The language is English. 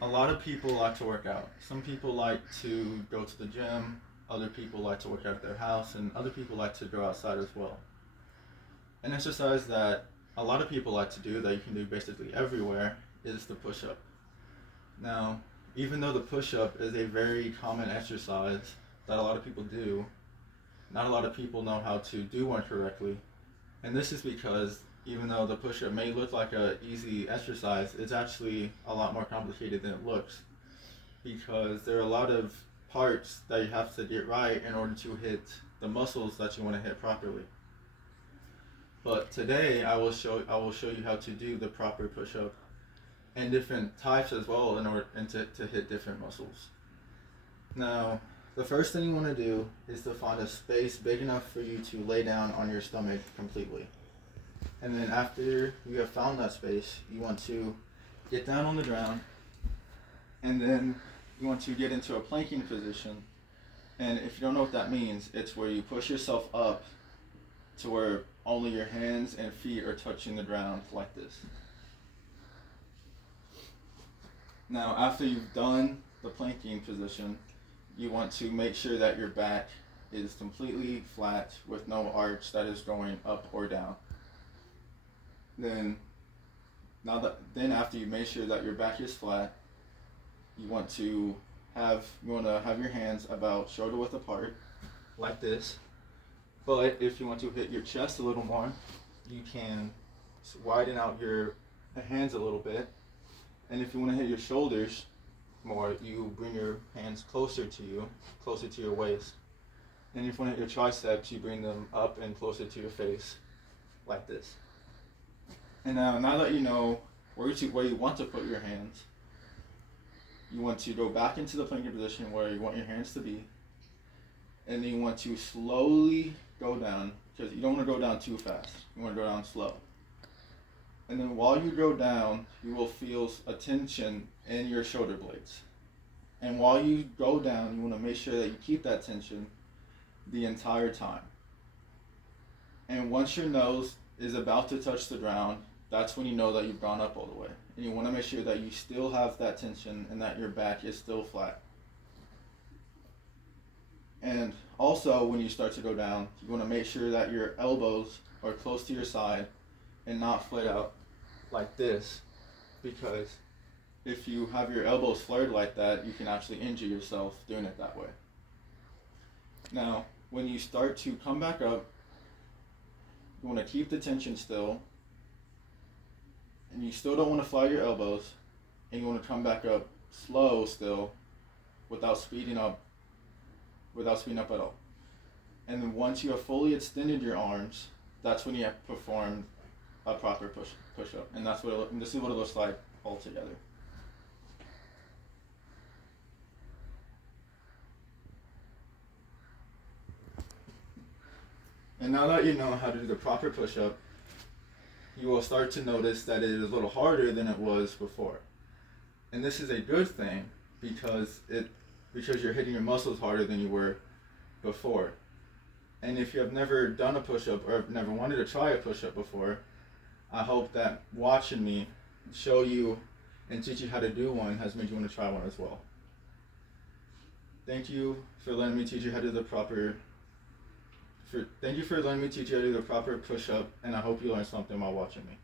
A lot of people like to work out. Some people like to go to the gym, other people like to work out at their house, and other people like to go outside as well. An exercise that a lot of people like to do that you can do basically everywhere is the push up. Now, even though the push up is a very common exercise that a lot of people do, not a lot of people know how to do one correctly. And this is because even though the push up may look like an easy exercise, it's actually a lot more complicated than it looks because there are a lot of parts that you have to get right in order to hit the muscles that you want to hit properly. But today I will show you how to do the proper push up and different types as well in order to hit different muscles. Now, the first thing you want to do is to find a space big enough for you to lay down on your stomach completely. And then after you have found that space, you want to get down on the ground and then you want to get into a planking position. And if you don't know what that means, it's where you push yourself up to where only your hands and feet are touching the ground like this. Now, after you've done the planking position, you want to make sure that your back is completely flat with no arch that is going up or down. Then after you make sure that your back is flat, you want to have your hands about shoulder width apart, like this. But if you want to hit your chest a little more, you can widen out your hands a little bit. And if you want to hit your shoulders more, you bring your hands closer to your waist. And if you want to hit your triceps, you bring them up and closer to your face, like this. And now that you know where you want to put your hands, you want to go back into the planking position where you want your hands to be. And then you want to slowly go down, because you don't want to go down too fast. You want to go down slow. And then while you go down, you will feel a tension in your shoulder blades. And while you go down, you want to make sure that you keep that tension the entire time. And once your nose is about to touch the ground, that's when you know that you've gone up all the way. And you want to make sure that you still have that tension and that your back is still flat. And also, when you start to go down, you want to make sure that your elbows are close to your side and not flared out like this, because if you have your elbows flared like that, you can actually injure yourself doing it that way. Now, when you start to come back up, you want to keep the tension still, and you still don't want to flare your elbows, and you want to come back up slow still, without speeding up at all. And then once you have fully extended your arms, that's when you have performed a proper push up, and this is what it looks like all together. And now that you know how to do the proper push up, you will start to notice that it is a little harder than it was before. And this is a good thing because you're hitting your muscles harder than you were before. And if you have never done a push up or have never wanted to try a push up before, I hope that watching me show you and teach you how to do one has made you want to try one as well. Thank you for letting me teach you how to do the proper push up, and I hope you learned something while watching me.